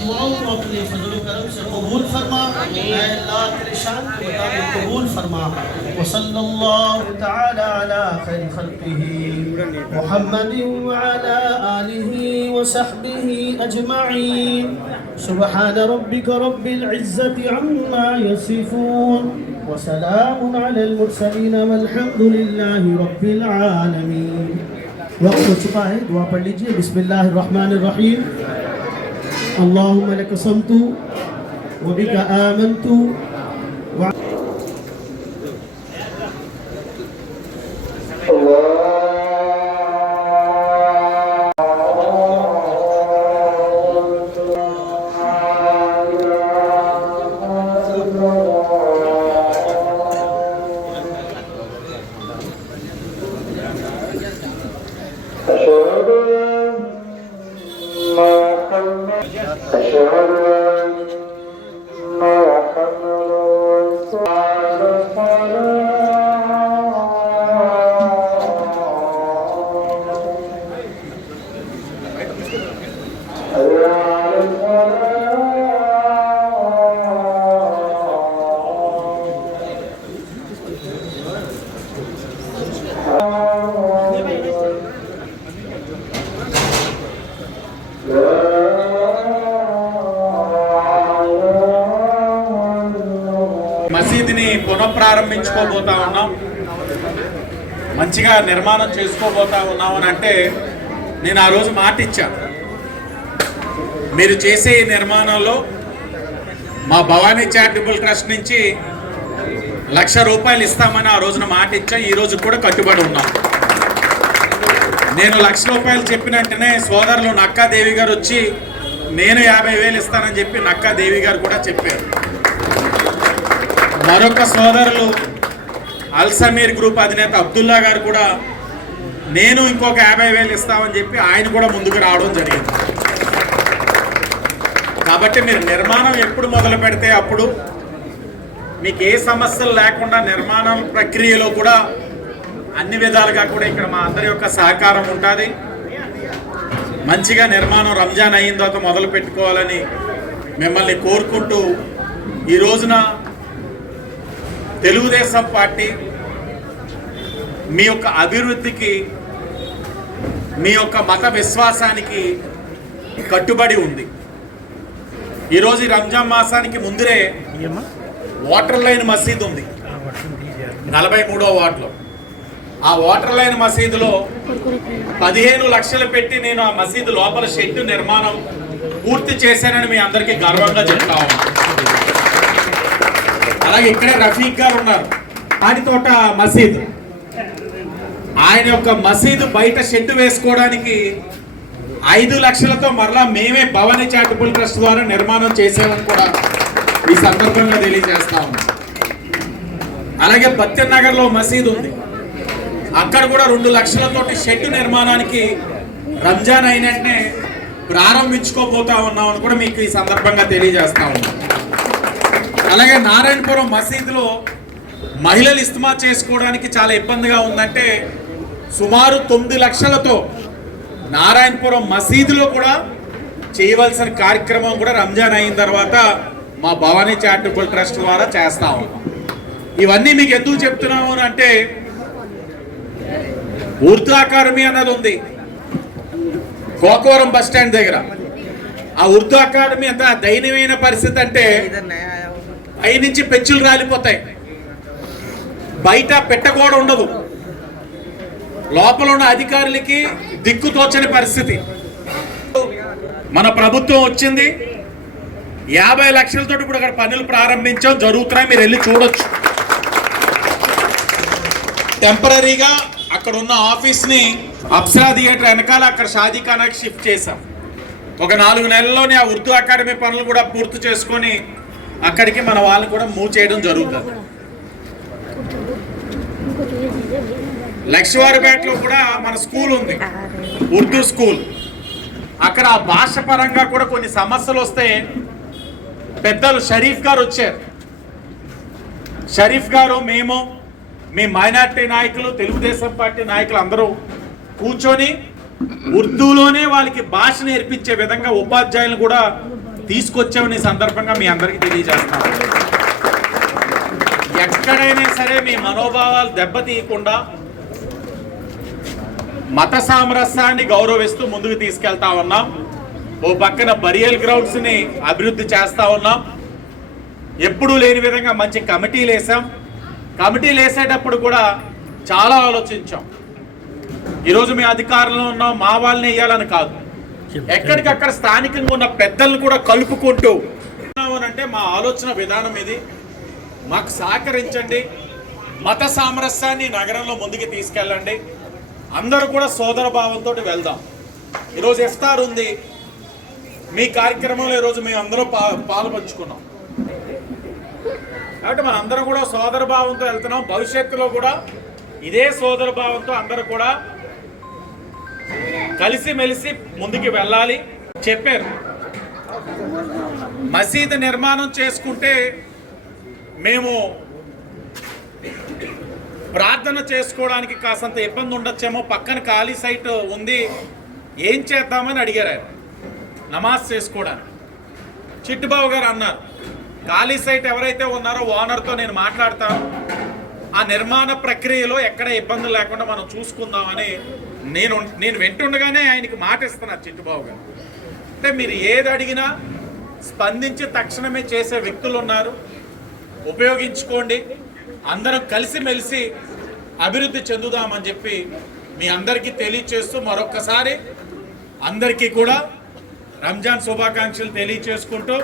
दुआओं को अपने फजल करम से कबूल फरमा, अल्लाह तेरे शान के मुताबिक कबूल फरमा। वसल्लल्लाहु तआला अला खैर खल्क़िही मुहम्मद व अला आलिहि व सहबिही अजमईन। सुब्हान रब्बिक रब्बिल इज्जति अम्मा यसिफून व सलामुन अलल मुरसलीन वल्हम्दुलिल्लाहि रब्बिल आलमीन। वक्त हो चुका है, दुआ पढ़ लीजिए। बिस्मिल्लाहिर रहमानिर रहीम। अल्लाहुम्मा लक समतु व बिका आमन्तु व మసీదుని పునఃప్రారంభించుకోబోతా ఉన్నాం, మంచిగా నిర్మాణం చేసుకోబోతా ఉన్నాం అని అంటే నేను ఆ రోజు మాట ఇచ్చాను. మీరు చేసే ఈ నిర్మాణంలో మా భవానీ చారిటబుల్ ట్రస్ట్ నుంచి ₹1,00,000 ఇస్తామని ఆ రోజున మాట ఇచ్చాం. ఈ రోజు కూడా కట్టుబడి ఉన్నాం. నేను ₹1,00,000 చెప్పిన వెంటనే సోదరులు నక్కాదేవి గారు వచ్చి నేను 50,000 ఇస్తానని చెప్పి నక్కాదేవి గారు కూడా చెప్పారు. మరొక సోదరులు అల్సమీర్ గ్రూప్ అధినేత అబ్దుల్లా గారు కూడా నేను ఇంకొక 50,000 ఇస్తామని చెప్పి ఆయన కూడా ముందుకు రావడం జరిగింది. కాబట్టి మీరు నిర్మాణం ఎప్పుడు మొదలు పెడితే అప్పుడు మీకు ఏ సమస్యలు లేకుండా నిర్మాణం ప్రక్రియలో కూడా అన్ని విధాలుగా కూడా ఇక్కడ మా అందరి యొక్క సహకారం ఉంటుంది. మంచిగా నిర్మాణం రంజాన్ అయిన తర్వాత మొదలు పెట్టుకోవాలని మిమ్మల్ని కోరుకుంటూ ఈ రోజున తెలుగుదేశం పార్టీ మీ యొక్క అభివృద్ధికి, మీ యొక్క మత విశ్వాసానికి కట్టుబడి ఉంది. ఈరోజు రంజాన్ మాసానికి ముందరే వాటర్ లైన్ మసీదు ఉంది 43వ వార్డులో. ఆ వాటర్ లైన్ మసీదులో 15 లక్షలు పెట్టి నేను ఆ మసీదు లోపల షెడ్ నిర్మాణం పూర్తి చేశానని మీ అందరికీ గర్వంగా చెప్తా ఉన్నాను. అలాగే ఇక్కడే రఫీక్ గారు ఉన్నారు, ఆడితోట మసీదు, ఆయన యొక్క మసీదు బయట షెడ్ వేసుకోవడానికి 5 లక్షలతో మరలా మేమే భవానీ చారిటబుల్ ట్రస్ట్ ద్వారా నిర్మాణం చేసామని కూడా ఈ సందర్భంగా తెలియజేస్తా ఉన్నాం. అలాగే బత్తిన్ నగర్లో మసీదు ఉంది, అక్కడ కూడా 2 లక్షలతోటి షెడ్ నిర్మాణానికి రంజాన్ అయినట్నే ప్రారంభించుకోబోతా ఉన్నామని కూడా మీకు ఈ సందర్భంగా తెలియజేస్తా ఉన్నాం. అలాగే నారాయణపురం మసీదులో మహిళలు ఇస్తిమా చేసుకోవడానికి చాలా ఇబ్బందిగా ఉందంటే సుమారు 9 లక్షలతో నారాయణపురం మసీదులో కూడా చేయవలసిన కార్యక్రమం కూడా రంజాన్ అయిన తర్వాత మా భవానీ చారిటబుల్ ట్రస్ట్ ద్వారా చేస్తా ఉన్నాం. ఇవన్నీ మీకు ఎందుకు చెప్తున్నాము అంటే ఉర్దూ అకాడమీ అన్నది ఉంది గోకవరం బస్ స్టాండ్ దగ్గర. ఆ ఉర్దూ అకాడమీ ఎంత దయనీయమైన పరిస్థితి అంటే పైనుంచి పెచ్చులు రాలిపోతాయి, బయట పెట్టగోడ ఉండదు, లోపల ఉన్న అధికారులకి దిక్కు తోచని పరిస్థితి. మన ప్రభుత్వం వచ్చింది, 50 లక్షలతో ఇప్పుడు అక్కడ పనులు ప్రారంభించాం, జరుగుతున్నాయి, మీరు వెళ్ళి చూడొచ్చు. టెంపరీగా అక్కడ ఉన్న ఆఫీస్ని అప్సరా థియేటర్ వెనకాల అక్కడ షాదీఖానాకి షిఫ్ట్ చేశాం. ఒక 4 నెలల్లోనే ఆ ఉర్దూ అకాడమీ పనులు కూడా పూర్తి చేసుకొని అక్కడికి మన వాళ్ళని కూడా మూవ్ చేయడం జరుగుతుంది. లక్ష్మీవారిపేటలో కూడా మన స్కూల్ ఉంది, ఉర్దూ స్కూల్. అక్కడ ఆ భాష పరంగా కూడా కొన్ని సమస్యలు వస్తే పెద్దలు షరీఫ్ గారు వచ్చారు. షరీఫ్ గారు, మేము, మీ మైనార్టీ నాయకులు, తెలుగుదేశం పార్టీ నాయకులు అందరూ కూర్చొని ఉర్దూలోనే వాళ్ళకి భాష నేర్పించే విధంగా ఉపాధ్యాయులు కూడా తీసుకొచ్చామని సందర్భంగా మీ అందరికీ తెలియజేస్తాం. ఎక్కడైనా సరే మీ మనోభావాలు దెబ్బతీయకుండా మత సామరస్యాన్ని గౌరవిస్తూ ముందుకు తీసుకెళ్తా ఉన్నాం. ఓ పక్కన బరియల్ గ్రౌండ్స్ని అభివృద్ధి చేస్తా ఉన్నాం. ఎప్పుడూ లేని విధంగా మంచి కమిటీలు వేసాం. కమిటీలు వేసేటప్పుడు కూడా చాలా ఆలోచించాం. ఈరోజు మీ అధికారంలో ఉన్నాం, మా వాళ్ళని వేయాలని కాదు, ఎక్కడికక్కడ స్థానికంగా ఉన్న పెద్దలను కూడా కలుపుకుంటూ అంటే మా ఆలోచన విధానం ఇది. మాకు సహకరించండి, మత సామరస్యాన్ని నగరంలో ముందుకు తీసుకెళ్ళండి, అందరూ కూడా సోదర భావంతో వెళ్దాం. ఈరోజు ఇఫ్తార్ ఉంది, మీ కార్యక్రమంలో ఈరోజు మేము అందరూ పాలుపంచుకున్నాం కాబట్టి మన అందరం కూడా సోదర భావంతో వెళ్తున్నాం. భవిష్యత్తులో కూడా ఇదే సోదర భావంతో అందరూ కూడా కలిసిమెలిసి ముందుకు వెళ్ళాలి. చెప్పారు, మసీదు నిర్మాణం చేసుకుంటే మేము ప్రార్థన చేసుకోవడానికి కాసంత ఇబ్బంది ఉండొచ్చేమో, పక్కన ఖాళీ సైట్ ఉంది, ఏం చేద్దామని అడిగారు ఆయన. నమాజ్ చేసుకోవడానికి చిట్టుబాబు గారు అన్నారు, ఖాళీ సైట్ ఎవరైతే ఉన్నారో ఓనర్తో నేను మాట్లాడతాను, ఆ నిర్మాణ ప్రక్రియలో ఎక్కడ ఇబ్బందులు లేకుండా మనం చూసుకుందామని నేను వింటుండగానే ఆయనకి మాట ఇస్తున్నారు చిట్టుబాబు గారు. అంటే మీరు ఏది అడిగినా స్పందించి తక్షణమే చేసే వ్యక్తులు ఉన్నారు, ఉపయోగించుకోండి, అందరం కలిసిమెలిసి అభివృద్ధి చెందుదామని చెప్పి మీ అందరికీ తెలియచేస్తూ మరొక్కసారి అందరికీ కూడా రంజాన్ శుభాకాంక్షలు తెలియచేసుకుంటూ